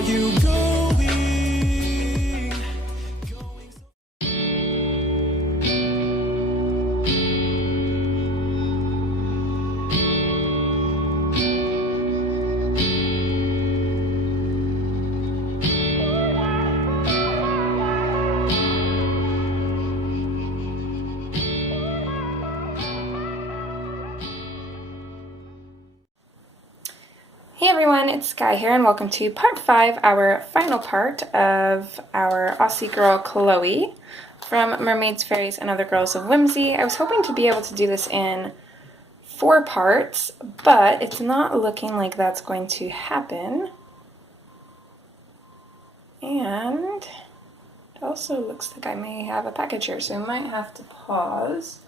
are you going? Hey everyone, it's Skyee here and welcome to part 5, our final part of our Aussie Girl Chloe from Mermaids, Fairies, and Other Girls of Whimsy. I was hoping to be able to do this in 4 parts, but it's not looking like that's going to happen. And it also looks like I may have a package here, so I might have to pause.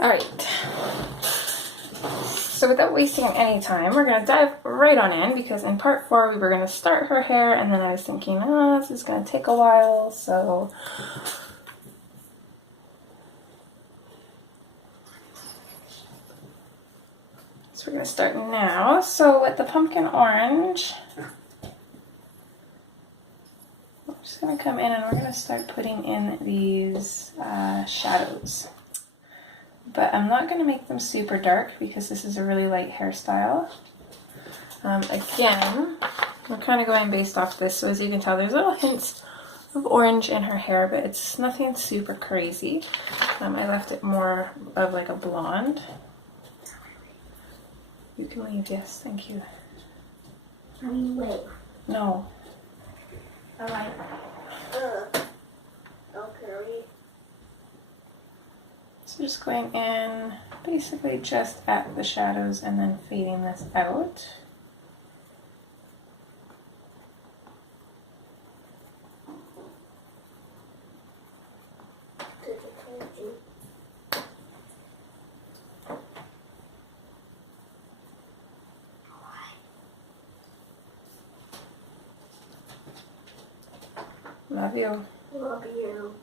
Alright, so without wasting any time, we're going to dive right on in, because in part 4 we were going to start her hair, and then I was thinking, oh, this is going to take a while, so we're going to start now. So with the pumpkin orange, I'm just going to come in and we're going to start putting in these shadows. But I'm not going to make them super dark because this is a really light hairstyle. Again, we're kind of going based off this, so as you can tell there's little hints of orange in her hair, but it's nothing super crazy. I left it more of like a blonde. You can leave, yes, thank you. I mean, wait. No. Alright. Okay. So just going in, basically just at the shadows and then fading this out. Love you. Love you.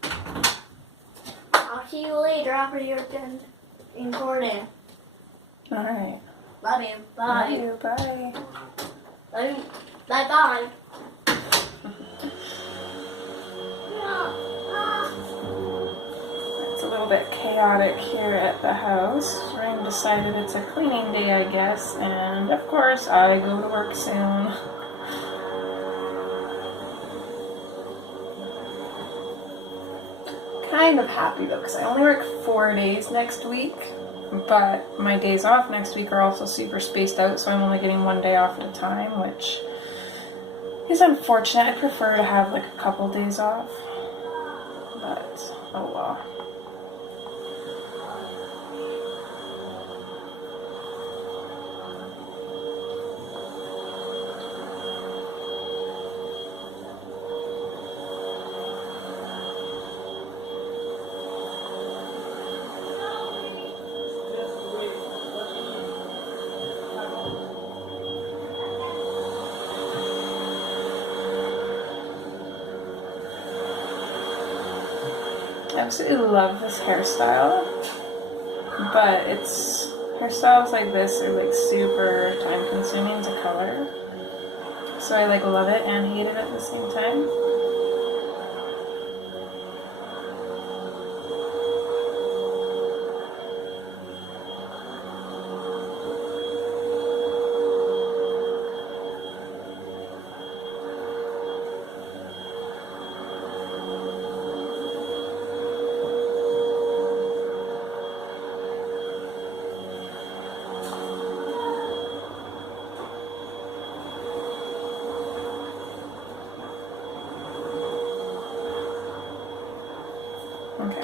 I'll see you later after you're done recording. Alright. Love you. Bye. Love you. Bye. Love you. Bye bye. It's a little bit chaotic here at the house. Rain decided it's a cleaning day, I guess, and of course I go to work soon. Kind of happy though, because I only work 4 days next week, but my days off next week are also super spaced out, so I'm only getting 1 day off at a time, which is unfortunate. I prefer to have like a couple days off, but oh well. I absolutely love this hairstyle, but hairstyles like this are like super time consuming to color, so I like love it and hate it at the same time. Okay,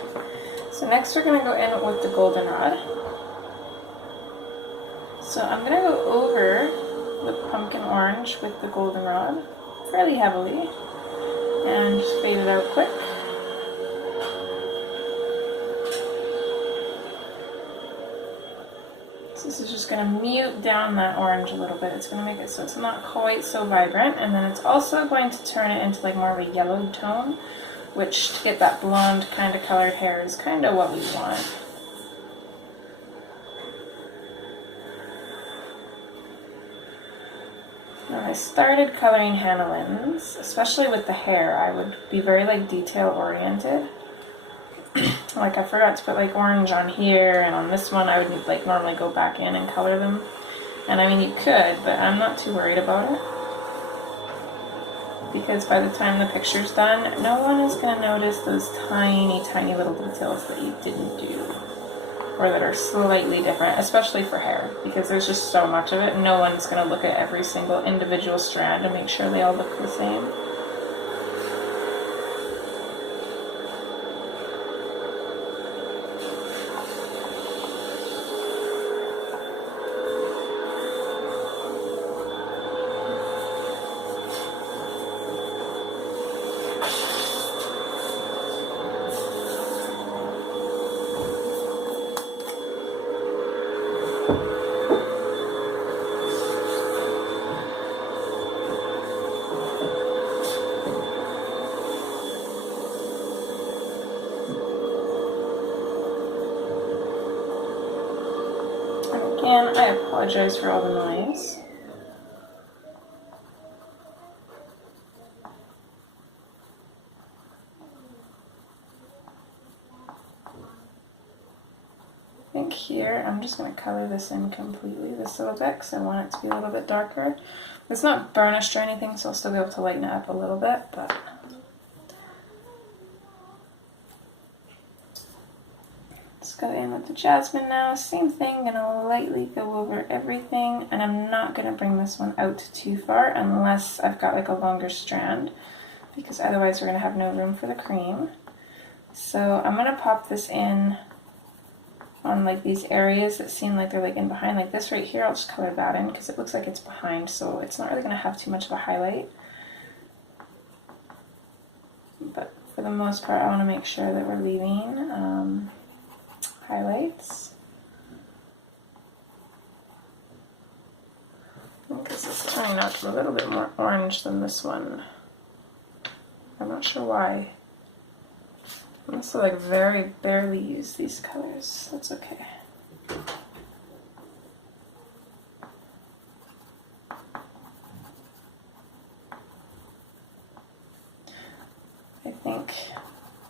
so next we're going to go in with the goldenrod. So I'm going to go over the pumpkin orange with the goldenrod fairly heavily and just fade it out quick. So this is just going to mute down that orange a little bit. It's going to make it so it's not quite so vibrant, and then it's also going to turn it into like more of a yellow tone, which to get that blonde kind of colored hair is kind of what we want. When I started coloring Hannah Lynn's, especially with the hair, I would be very like detail oriented. Like I forgot to put like orange on here, and on this one I would like normally go back in and color them. And I mean you could, but I'm not too worried about it. Because by the time the picture's done, no one is going to notice those tiny, tiny little details that you didn't do. Or that are slightly different, especially for hair. Because there's just so much of it, no one's going to look at every single individual strand and make sure they all look the same. Again, I apologize for all the noise. I think here, I'm just going to color this in completely, this little bit, because I want it to be a little bit darker. It's not burnished or anything, so I'll still be able to lighten it up a little bit, but let's go in with the jasmine now. Same thing, gonna lightly go over everything, and I'm not gonna bring this one out too far unless I've got like a longer strand, because otherwise we're gonna have no room for the cream. So I'm gonna pop this in on like these areas that seem like they're like in behind, like this right here. I'll just color that in because it looks like it's behind, so it's not really gonna have too much of a highlight. But for the most part, I want to make sure that we're leaving highlights. I think this is turning out to be a little bit more orange than this one. I'm not sure why. I must have like very barely used these colors. That's okay. I think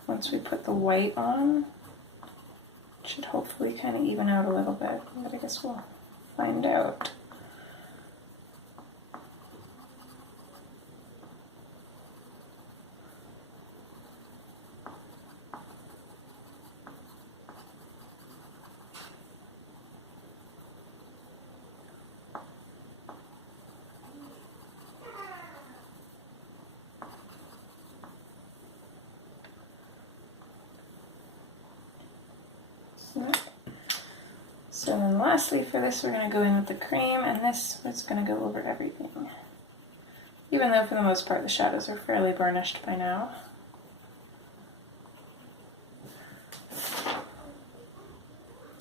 once we put the white on, it should hopefully kind of even out a little bit, but I guess we'll find out. So then lastly for this, we're going to go in with the cream, and this is going to go over everything. Even though for the most part the shadows are fairly burnished by now.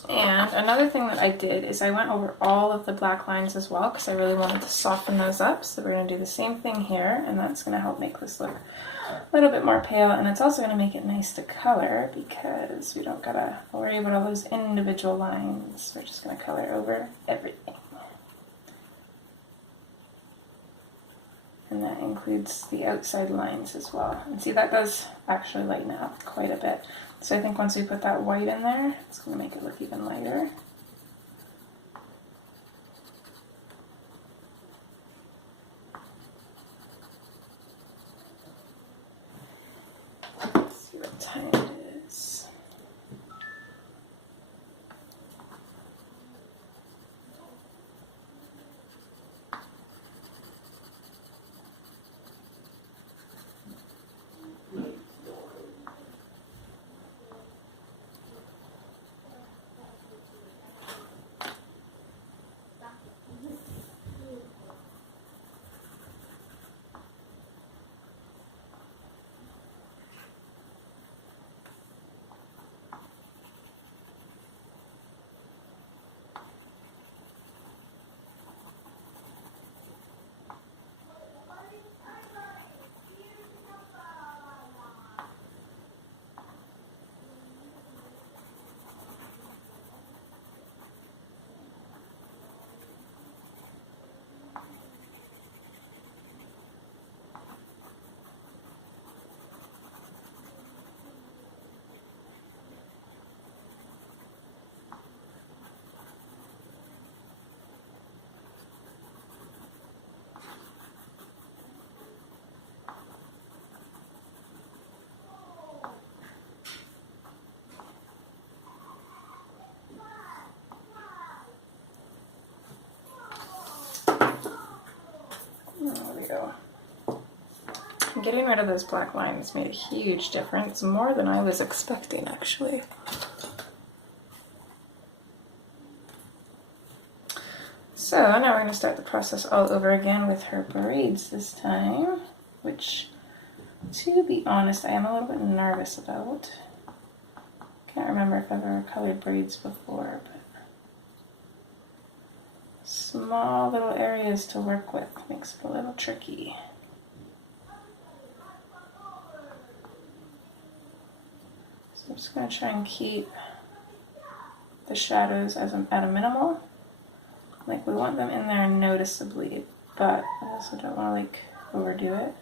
And another thing that I did is I went over all of the black lines as well because I really wanted to soften those up. So we're going to do the same thing here, and that's going to help make this look a little bit more pale, and it's also going to make it nice to color because we don't gotta worry about all those individual lines. We're just going to color over everything. And that includes the outside lines as well. And see, that does actually lighten it up quite a bit. So I think once we put that white in there, it's going to make it look even lighter. Let's see what time it is. getting rid of those black lines made a huge difference, more than I was expecting actually. So now we're going to start the process all over again with her braids this time, which, to be honest, I am a little bit nervous about. Can't remember if I've ever colored braids before, but small little areas to work with makes it a little tricky. So I'm just going to try and keep the shadows at a minimal. Like, we want them in there noticeably, but I also don't want to, like, overdo it.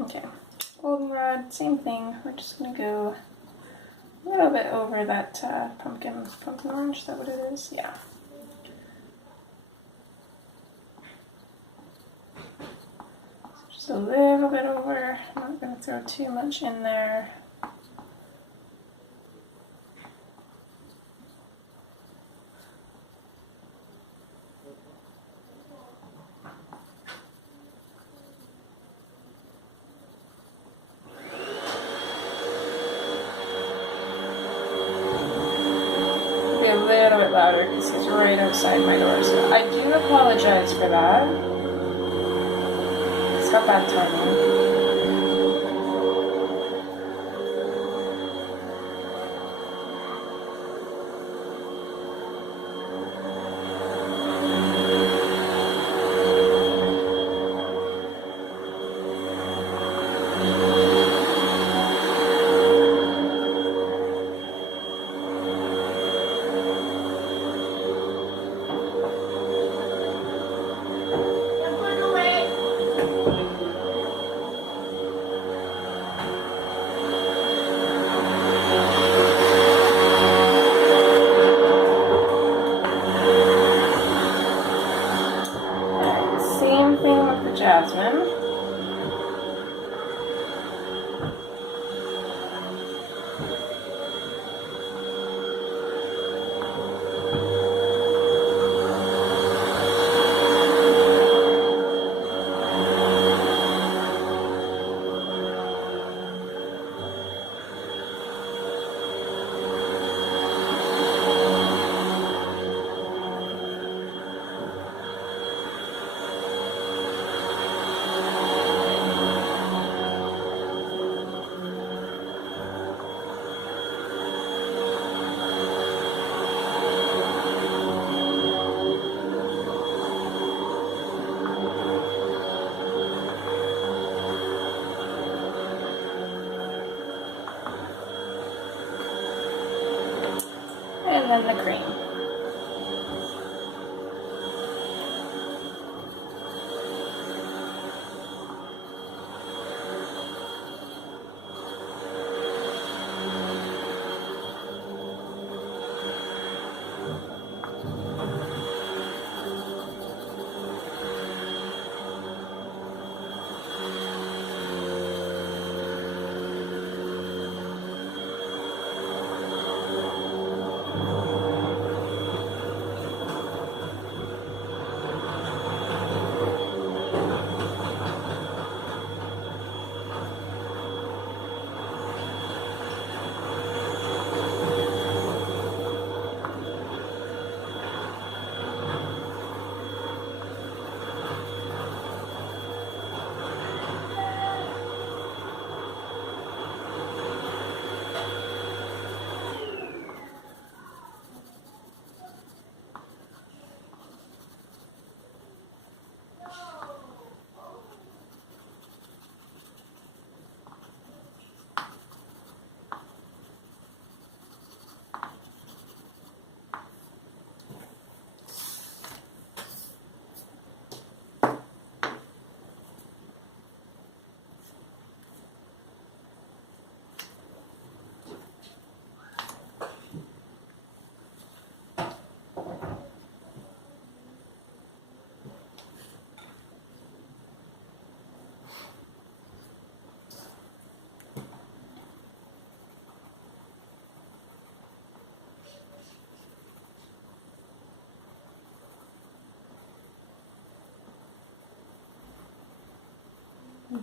Okay, goldenrod, same thing. We're just gonna go a little bit over that pumpkin orange. Is that what it is? Yeah. So just a little bit over. I'm not gonna throw too much in there. A little bit louder because he's right outside my door, so I do apologize for that. It's got bad timing. Jasmine. And then the cream.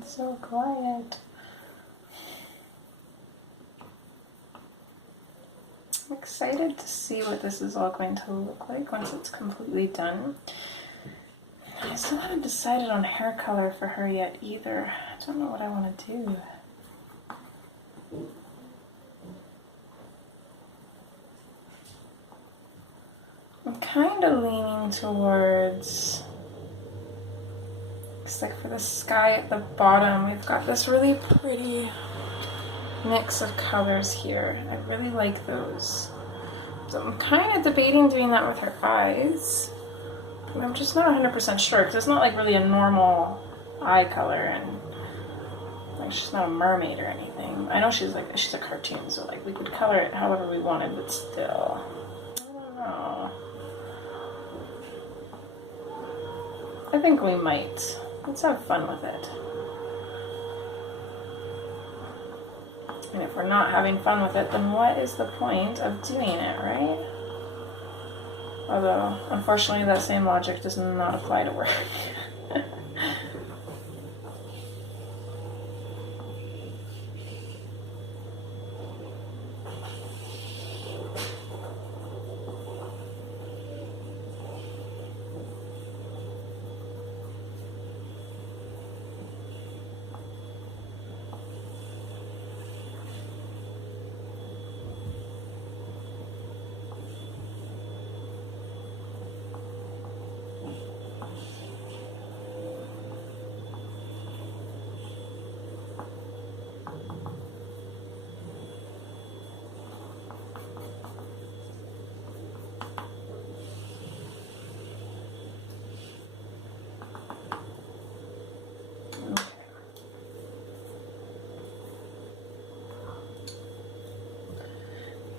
It's so quiet. I'm excited to see what this is all going to look like once it's completely done. I still haven't decided on hair color for her yet either. I don't know what I want to do. I'm kind of leaning towards, it's like for the sky at the bottom, we've got this really pretty mix of colors here. I really like those. So I'm kind of debating doing that with her eyes. But I'm just not 100% sure because it's not like really a normal eye color, and like she's not a mermaid or anything. I know she's a cartoon, so like we could color it however we wanted, but still, I don't know. I think we might. Let's have fun with it. And if we're not having fun with it, then what is the point of doing it, right? Although, unfortunately, that same logic does not apply to work.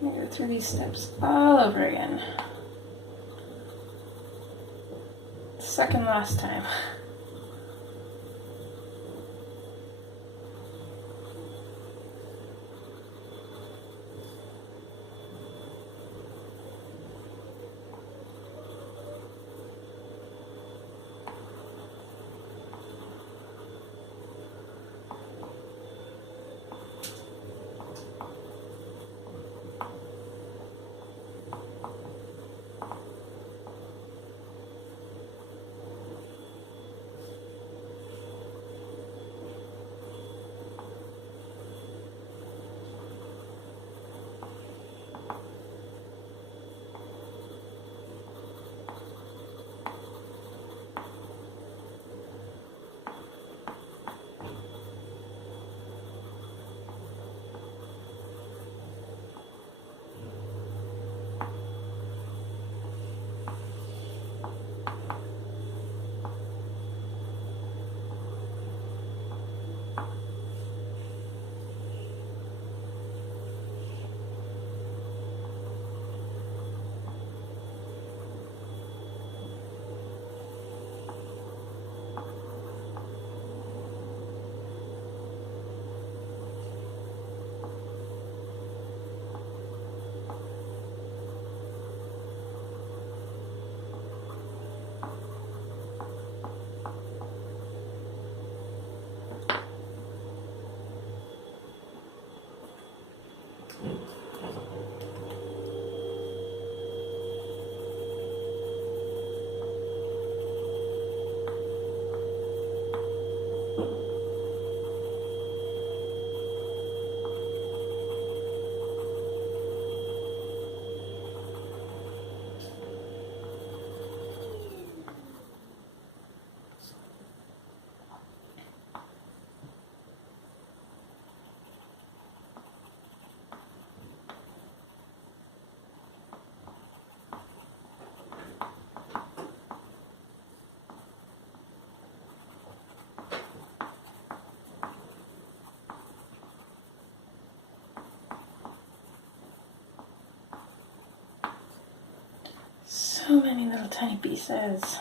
Go through these steps all over again. Second last time. So many little tiny pieces.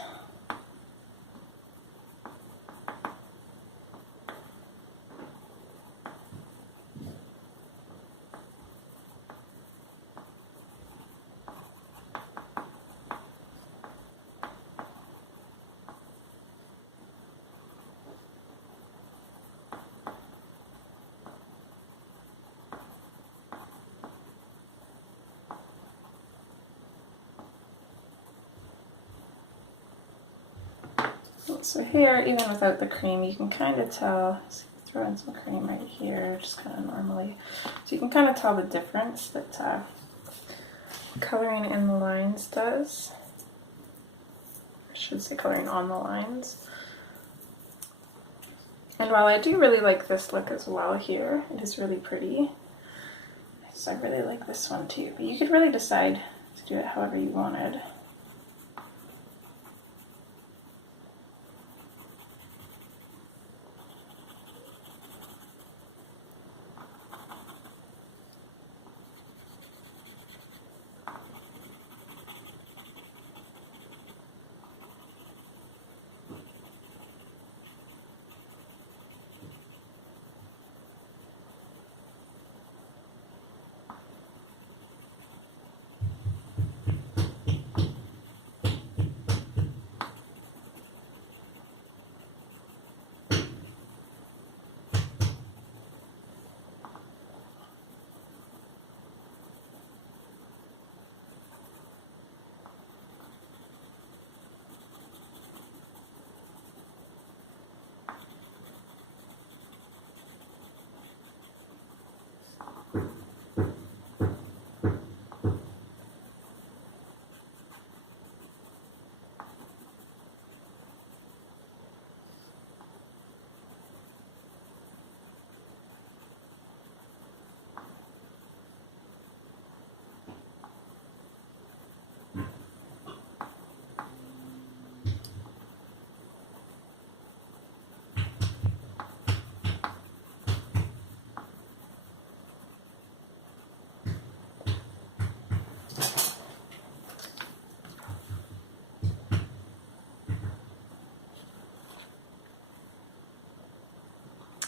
So here, even without the cream, you can kind of tell, so throw in some cream right here, just kind of normally. So you can kind of tell the difference that coloring in the lines does. I should say coloring on the lines. And while I do really like this look as well here, it is really pretty. So I really like this one too, but you could really decide to do it however you wanted.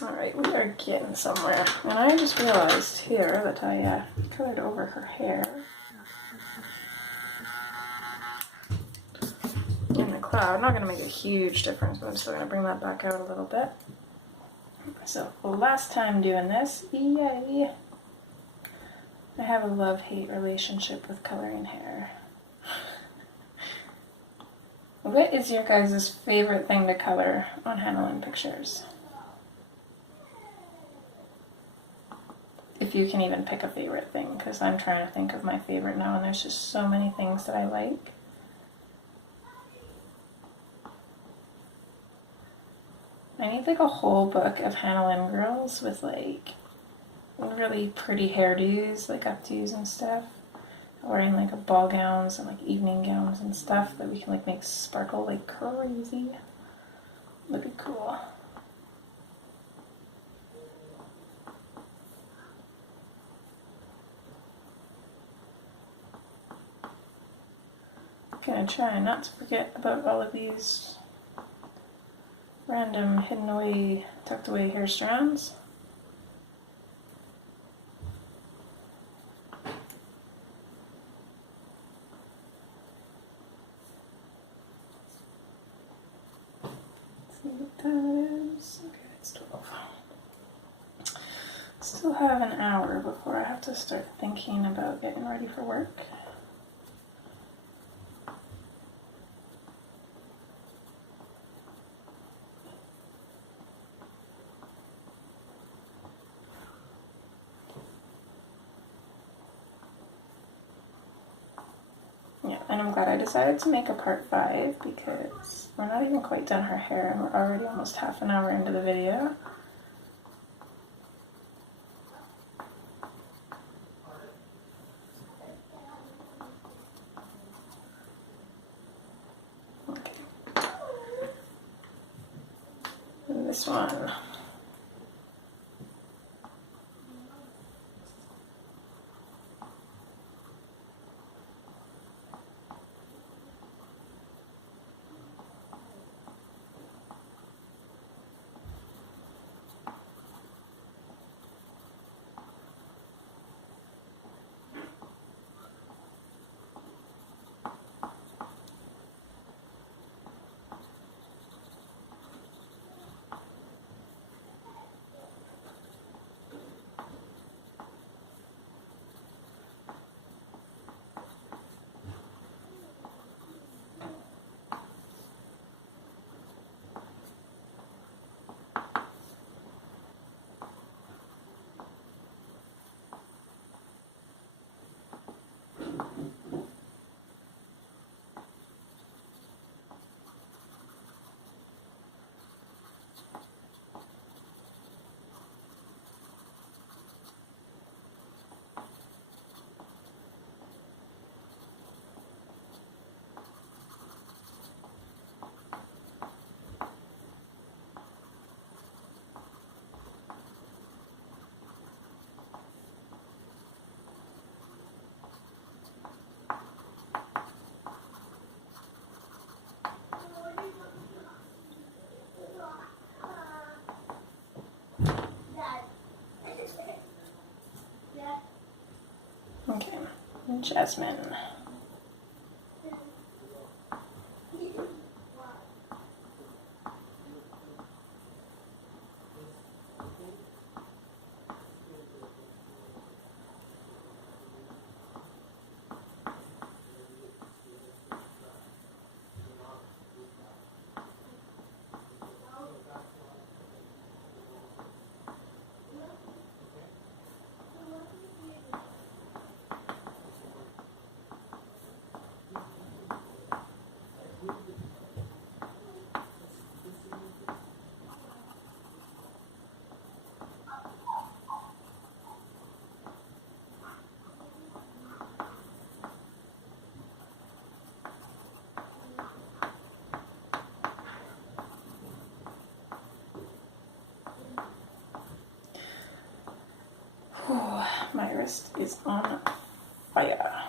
Alright, we are getting somewhere. And I just realized here that I colored over her hair in the cloud. Not going to make a huge difference, but I'm still going to bring that back out a little bit. So, last time doing this, yay! I have a love-hate relationship with coloring hair. What is your guys' favorite thing to color on Hannah Lynn pictures? If you can even pick a favorite thing, because I'm trying to think of my favorite now, and there's just so many things that I like. I need like a whole book of Hannah Lynn girls with like really pretty hairdos, like updos and stuff, wearing like ball gowns and like evening gowns and stuff that we can like make sparkle like crazy. That'd be cool. Gonna try not to forget about all of these random hidden away, tucked away hair strands. Let's see what that is. Okay, it's 12. Still have an hour before I have to start thinking about getting ready for work. Yeah, and I'm glad I decided to make a part 5 because we're not even quite done her hair and we're already almost half an hour into the video. Okay. And this one. and Jasmine. Whew, my wrist is on fire.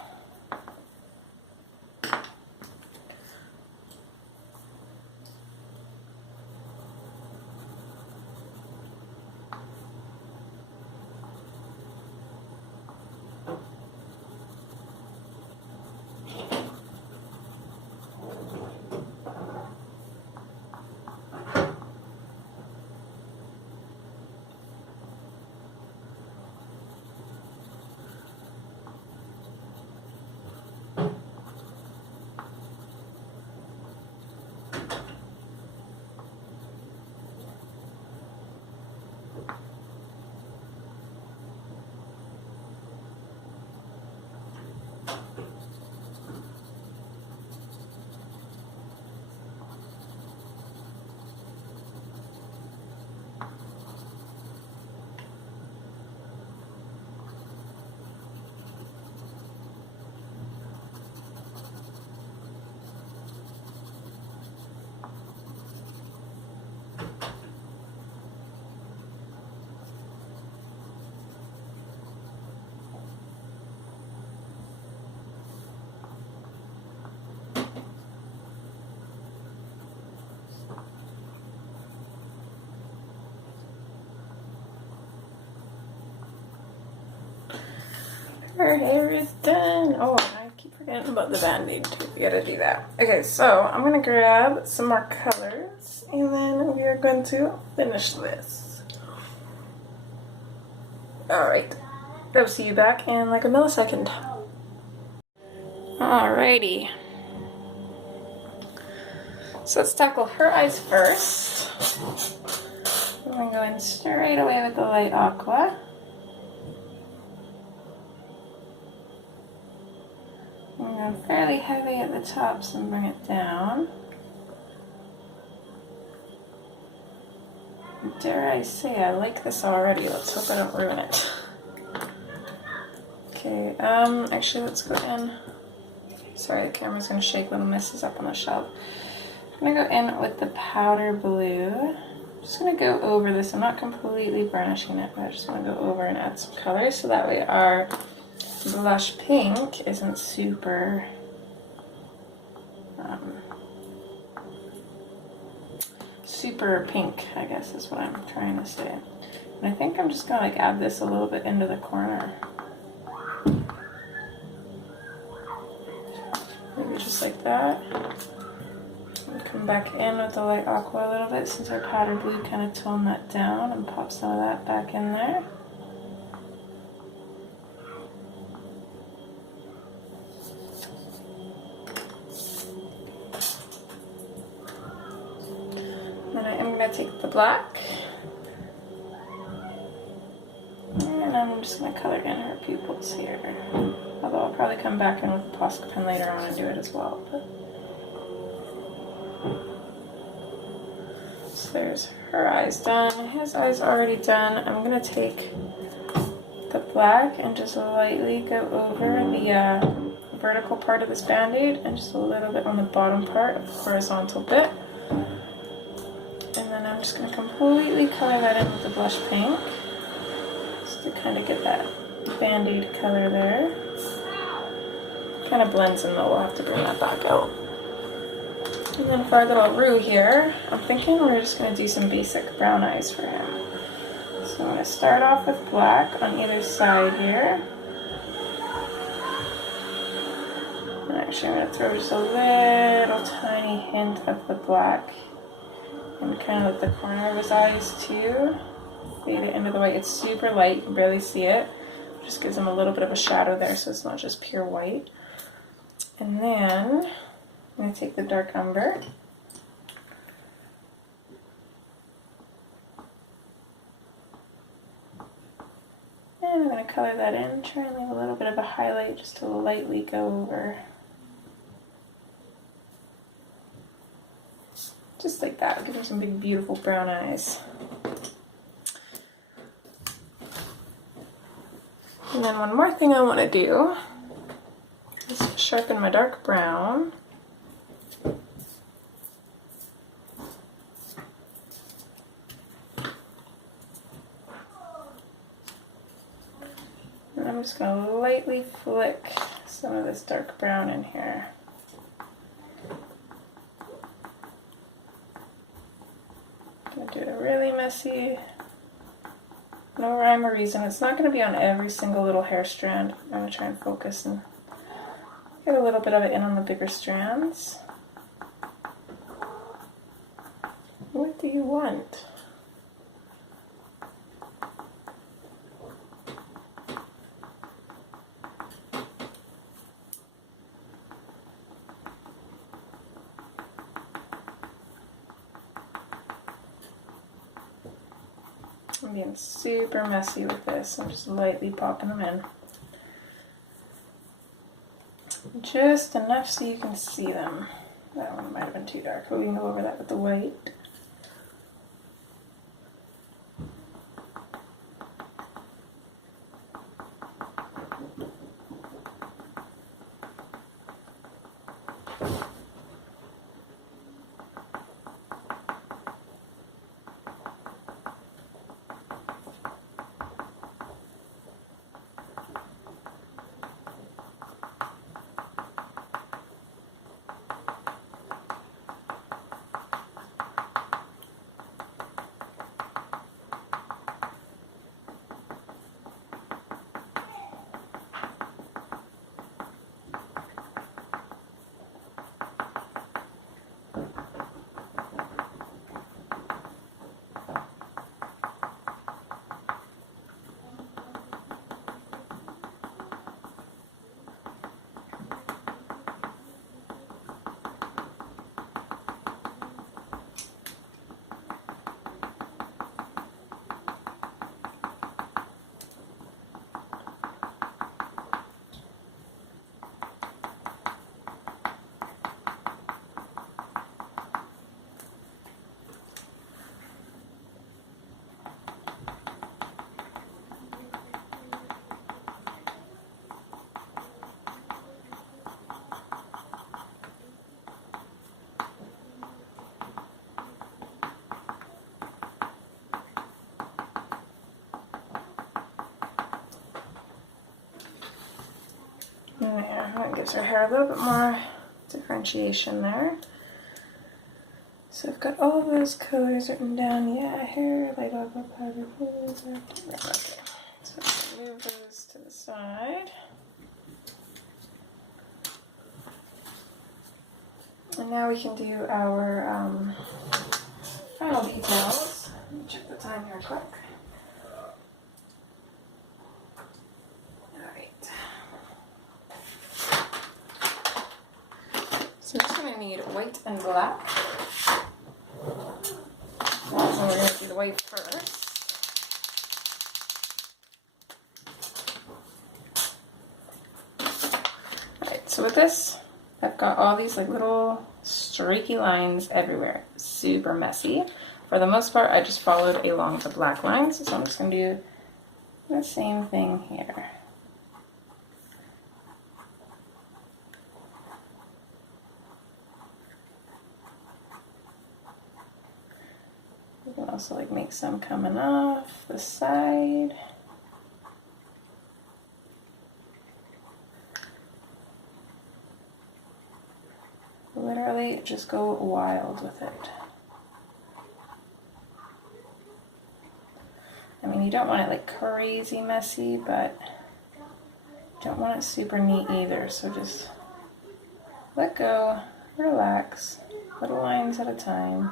Her hair is done. Oh, I keep forgetting about the band-aid too. We gotta do that. Okay, so I'm gonna grab some more colors and then we are going to finish this. Alright, I'll see you back in like a millisecond. Alrighty. So let's tackle her eyes first. I'm gonna go in straight away with the light aqua. I'm going fairly heavy at the tops and bring it down. Dare I say, I like this already. Let's hope I don't ruin it. Okay, actually let's go in. Sorry, the camera's gonna shake, little messes up on the shelf. I'm gonna go in with the powder blue. I'm just gonna go over this. I'm not completely burnishing it, but I just wanna go over and add some color so that way our blush pink isn't super super pink, I guess is what I'm trying to say. And I think I'm just gonna like add this a little bit into the corner. Maybe just like that. And come back in with the light aqua a little bit since our powder blue kind of toned that down and pop some of that back in there. Then I am going to take the black and I'm just going to color in her pupils here. Although I'll probably come back in with the Posca pen later on and do it as well. So there's her eyes done, his eyes already done. I'm going to take the black and just lightly go over the vertical part of this band-aid and just a little bit on the bottom part of the horizontal bit. And then I'm just going to completely color that in with the blush pink, just to kind of get that band-aid color there. Kind of blends in though, we'll have to bring that back out. And then for our little Roo here, I'm thinking we're just going to do some basic brown eyes for him. So I'm going to start off with black on either side here. Actually, I'm going to throw just a little tiny hint of the black in kind of like the corner of his eyes too. Fade it into the white. It's super light, you can barely see it. Just gives him a little bit of a shadow there so it's not just pure white. And then I'm going to take the dark umber. And I'm going to color that in, try and leave a little bit of a highlight just to lightly go over. Just like that, give him some big beautiful brown eyes. And then one more thing I want to do is sharpen my dark brown. And I'm just going to lightly flick some of this dark brown in here. I'm going to do it really messy. No rhyme or reason. It's not going to be on every single little hair strand. I'm going to try and focus and get a little bit of it in on the bigger strands. What do you want? I'm being super messy with this. I'm just lightly popping them in. Just enough so you can see them. That one might have been too dark, but we can go over that with the white. There, that gives her hair a little bit more differentiation there. So I've got all those colors written down. Yeah, hair, light opal, powder, okay. So I'm going to move those to the side. And now we can do our final details. Let me check the time here quick. So we're just going to need white and black. So we're going to do the white first. Alright, so with this, I've got all these like little streaky lines everywhere. Super messy. For the most part, I just followed along the black lines. So I'm just going to do the same thing here. You can also like make some coming off the side. Literally just go wild with it. I mean, you don't want it like crazy messy, but don't want it super neat either, so just let go, relax, little lines at a time.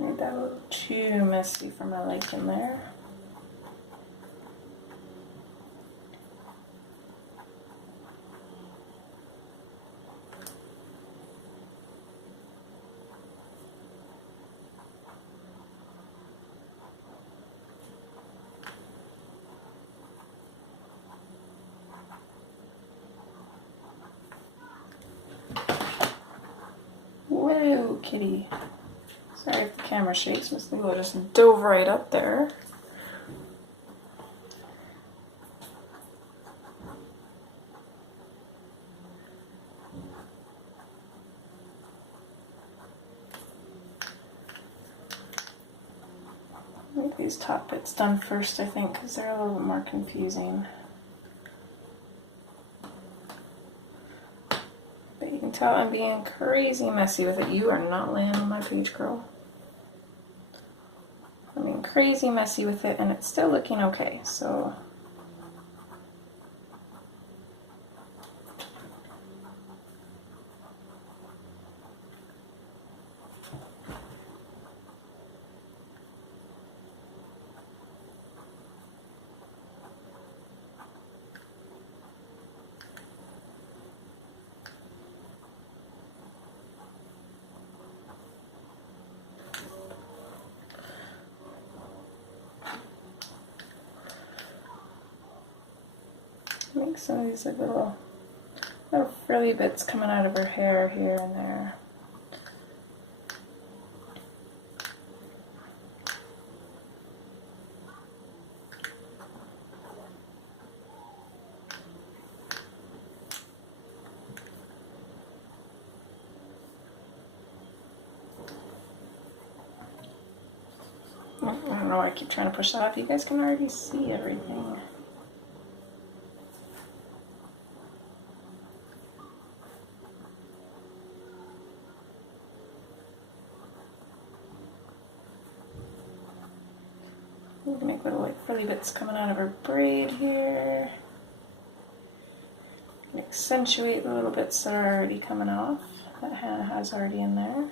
Made that a little too messy for my liking there. Whoa, kitty. Sorry if the camera shakes, Miss Lilo just dove right up there. Make these top bits done first, I think, because they're a little bit more confusing. But you can tell I'm being crazy messy with it. You are not laying on my page, girl. I'm being crazy messy with it, and it's still looking okay, so... Make some of these like little frilly bits coming out of her hair here and there. I don't know why I keep trying to push that up. You guys can already see everything. Make little like frilly bits coming out of her braid here. Accentuate the little bits that are already coming off that Hannah has already in there.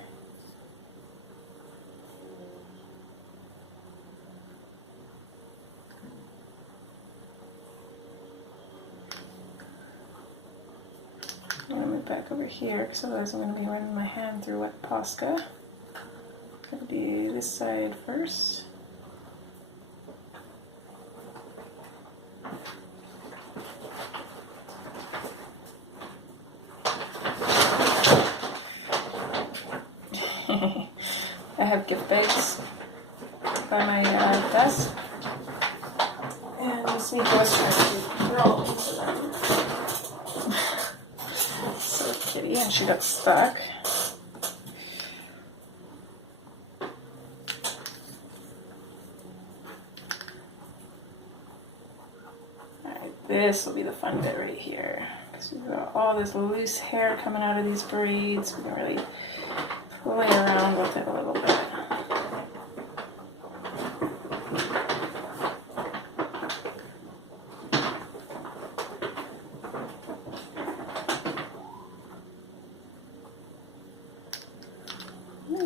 I'm going to move back over here because otherwise I'm going to be running my hand through wet Posca. Going to do this side first. I have gift bags by my desk, and this week I was trying to roll into them. So kitty, and she got stuck. Alright, this will be the fun bit right here, because we've got all this loose hair coming out of these braids. We can really play around with it a little bit.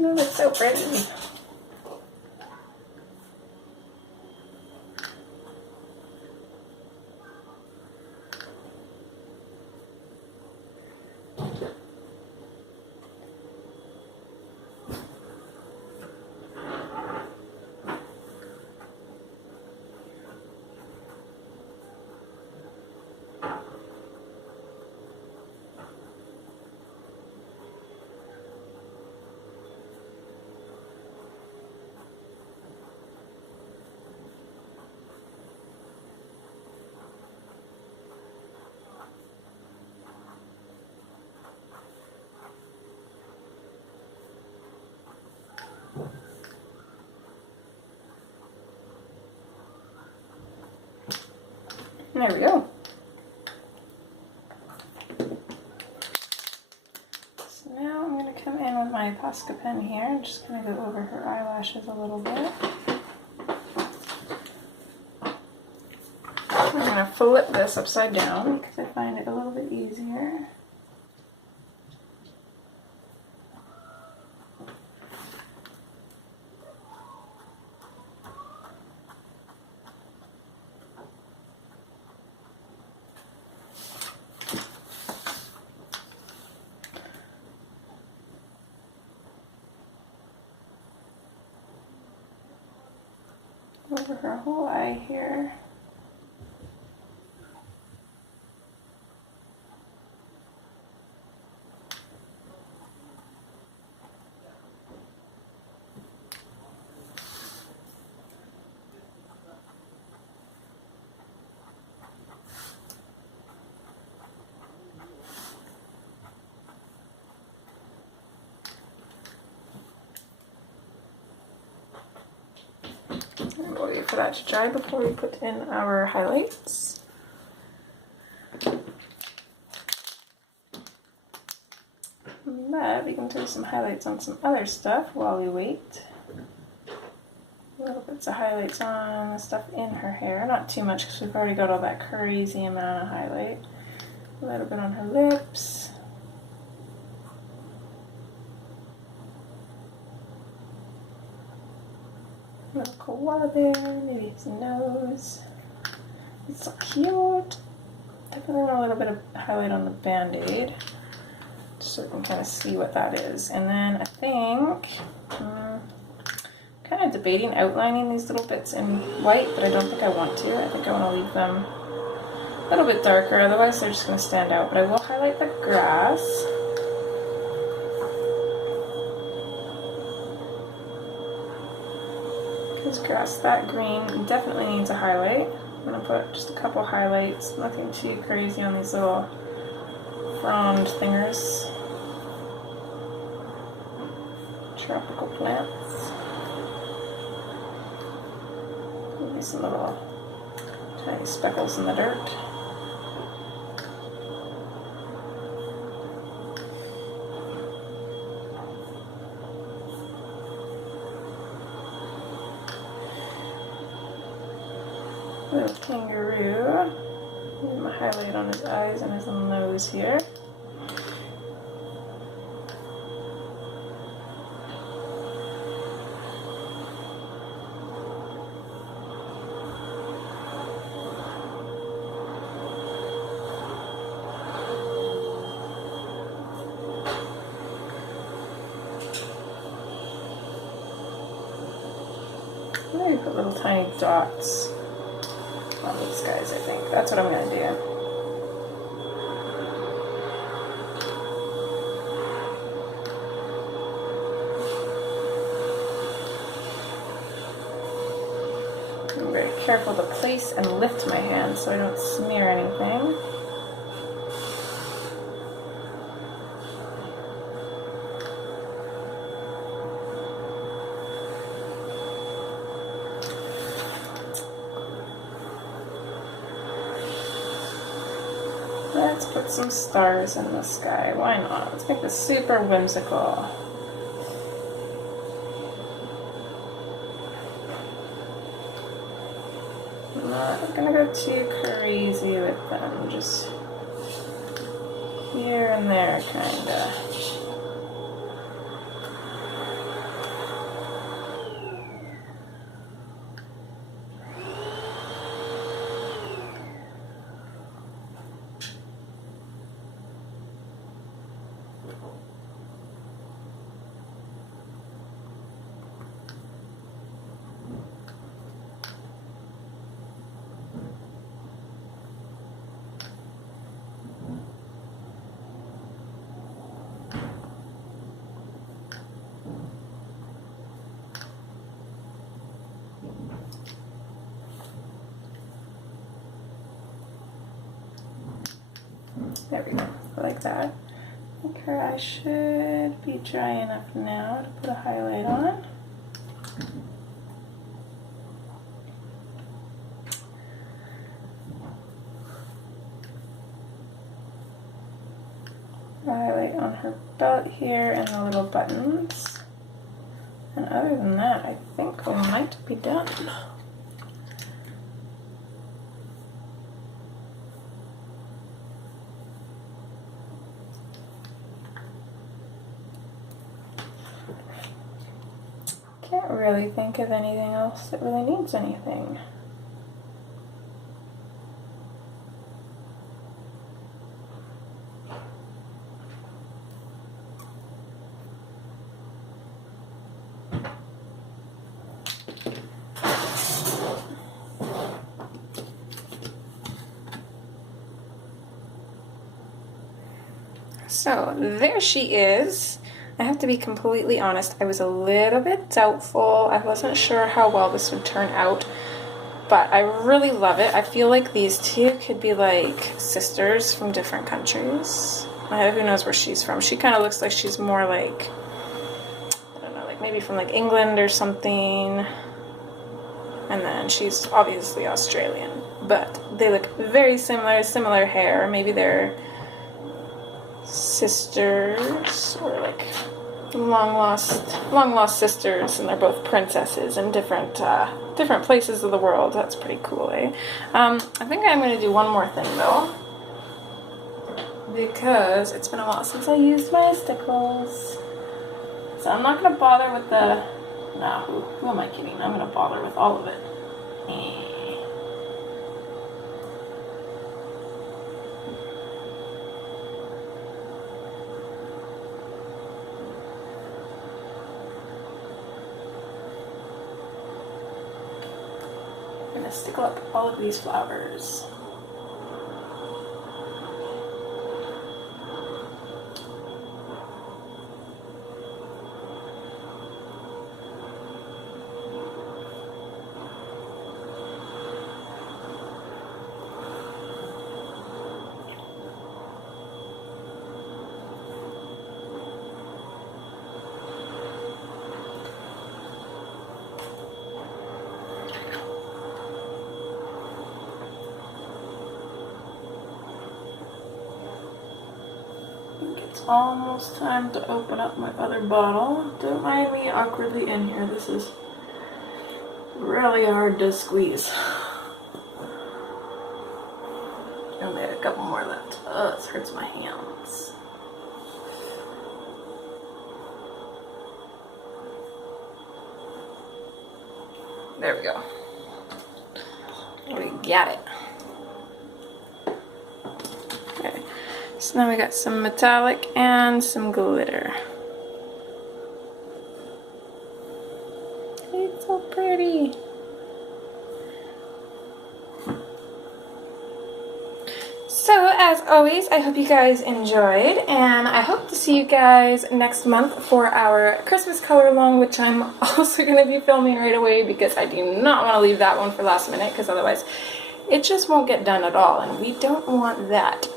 Oh, that's so pretty. There we go. So now I'm going to come in with my Posca pen here. I'm just going to go over her eyelashes a little bit. I'm going to flip this upside down because I find it a little bit easier. Over her whole eye here. And we'll wait for that to dry before we put in our highlights. But we can do some highlights on some other stuff while we wait. Little bits of highlights on the stuff in her hair. Not too much because we've already got all that crazy amount of highlight. A little bit on her lips. Little koala bear, maybe his nose. It's so cute. Definitely want a little bit of highlight on the band-aid, so we can kind of see what that is. And then I think, kind of debating outlining these little bits in white, but I don't think I want to. I think I want to leave them a little bit darker, otherwise they're just going to stand out. But I will highlight the grass. Grass, that green definitely needs a highlight. I'm going to put just a couple highlights, nothing too crazy on these little frond thingers. Tropical plants. Maybe some little tiny speckles in the dirt. Little kangaroo. Maybe my highlight on his eyes and his nose here. Maybe put little tiny dots on these guys, I think. That's what I'm going to do. I'm very careful to place and lift my hand so I don't smear anything. Let's put some stars in the sky. Why not? Let's make this super whimsical. I'm not gonna go too crazy with them, just here and there, kinda. There we go, like that. I think her eye should be dry enough now to put a highlight on. Highlight on her belt here and the little buttons. And other than that, I think we might be done. Can't really think of anything else that really needs anything. So there she is. I have to be completely honest, I was a little bit doubtful. I wasn't sure how well this would turn out, but I really love it. I feel like these two could be like sisters from different countries. Who knows where she's from? She kind of looks like she's more like, I don't know, like maybe from like England or something. And then she's obviously Australian, but they look very similar hair. Maybe they're sisters or like long lost sisters, and they're both princesses in different places of the world. That's pretty cool, eh? I think I'm going to do one more thing though, because it's been a while since I used my stickles. So I'm not going to bother with the... No, who am I kidding? I'm going to bother with all of it. I'm going to stickle up all of these flowers. It's almost time to open up my other bottle. Don't mind me awkwardly in here. This is really hard to squeeze. Only had a couple more left. Oh, this hurts my hands. There we go. We got it. Okay. So now we got some metallic and some glitter. It's so pretty. So as always, I hope you guys enjoyed, and I hope to see you guys next month for our Christmas color along, which I'm also going to be filming right away because I do not want to leave that one for last minute, because otherwise it just won't get done at all, and we don't want that.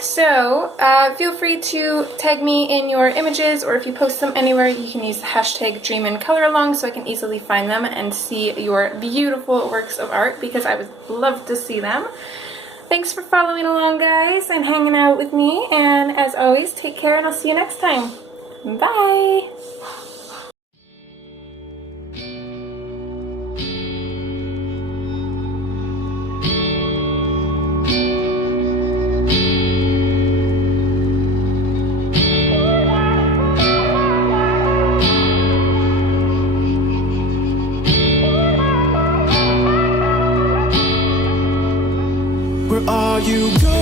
So feel free to tag me in your images, or if you post them anywhere, you can use the hashtag #DreamInColorAlong so I can easily find them and see your beautiful works of art, because I would love to see them. Thanks for following along, guys, and hanging out with me, and as always, take care, and I'll see you next time. Bye! Where are you going?